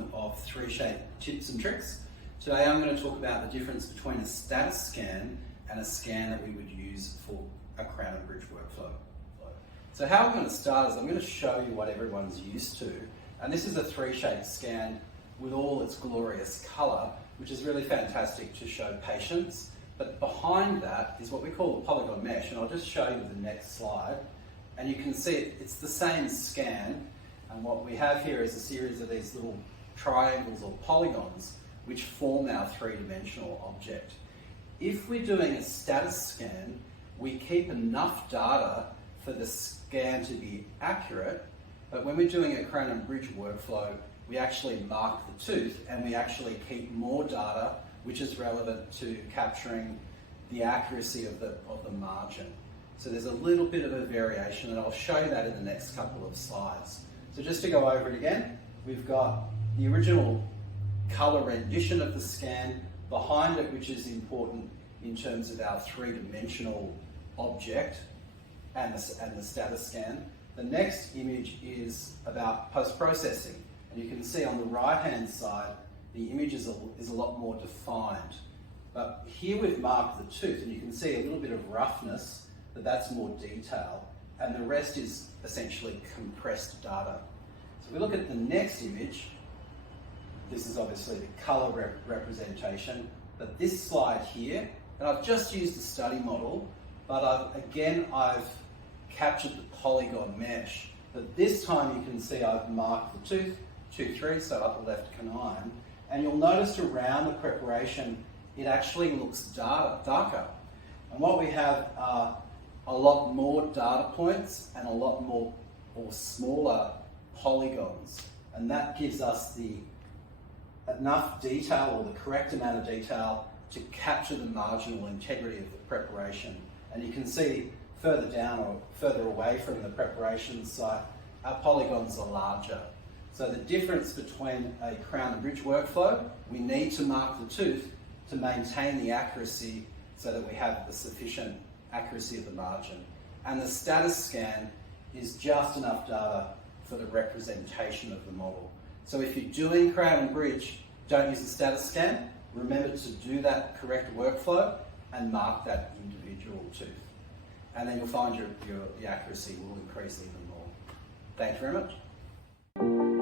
instalment of 3Shape tips and tricks. Today I'm going to talk about the difference between a status scan and a scan that we would use for a crown and bridge workflow. So how I'm going to start is I'm going to show you what everyone's used to, and this is a 3Shape scan with all its glorious colour, which is really fantastic to show patients. But behind that is what we call a polygon mesh, and I'll just show you with the next slide. And you can see it's the same scan, and what we have here is a series of these little triangles or polygons which form our three-dimensional object. If we're doing a status scan, we keep enough data for the scan to be accurate, but when we're doing a crown and bridge workflow, we actually mark the tooth and we actually keep more data which is relevant to capturing the accuracy of the margin. So there's a little bit of a variation, and I'll show you that in the next couple of slides. So just to go over it again, we've got the original colour rendition of the scan behind it, which is important in terms of our three-dimensional object and the status scan. The next image is about post-processing, and you can see on the right-hand side the image is a lot more defined. But here we've marked the tooth, and you can see a little bit of roughness, but that's more detail, and the rest is essentially compressed data. So if we look at the next image, this is obviously the colour representation, but this slide here, and I've just used the study model, but I've captured the polygon mesh. But this time you can see I've marked the tooth, 2, 3, so upper left canine, and you'll notice around the preparation it actually looks darker. And what we have are a lot more data points and a lot more or smaller polygons, and that gives us the enough detail or the correct amount of detail to capture the marginal integrity of the preparation. And you can see further down or further away from the preparation site, our polygons are larger. So the difference between a crown and bridge workflow, we need to mark the tooth to maintain the accuracy so that we have the sufficient accuracy of the margin. And the status scan is just enough data for the representation of the model. So if you're doing crown and bridge, don't use the status scan. Remember to do that correct workflow and mark that individual tooth. And then you'll find the accuracy will increase even more. Thank you very much.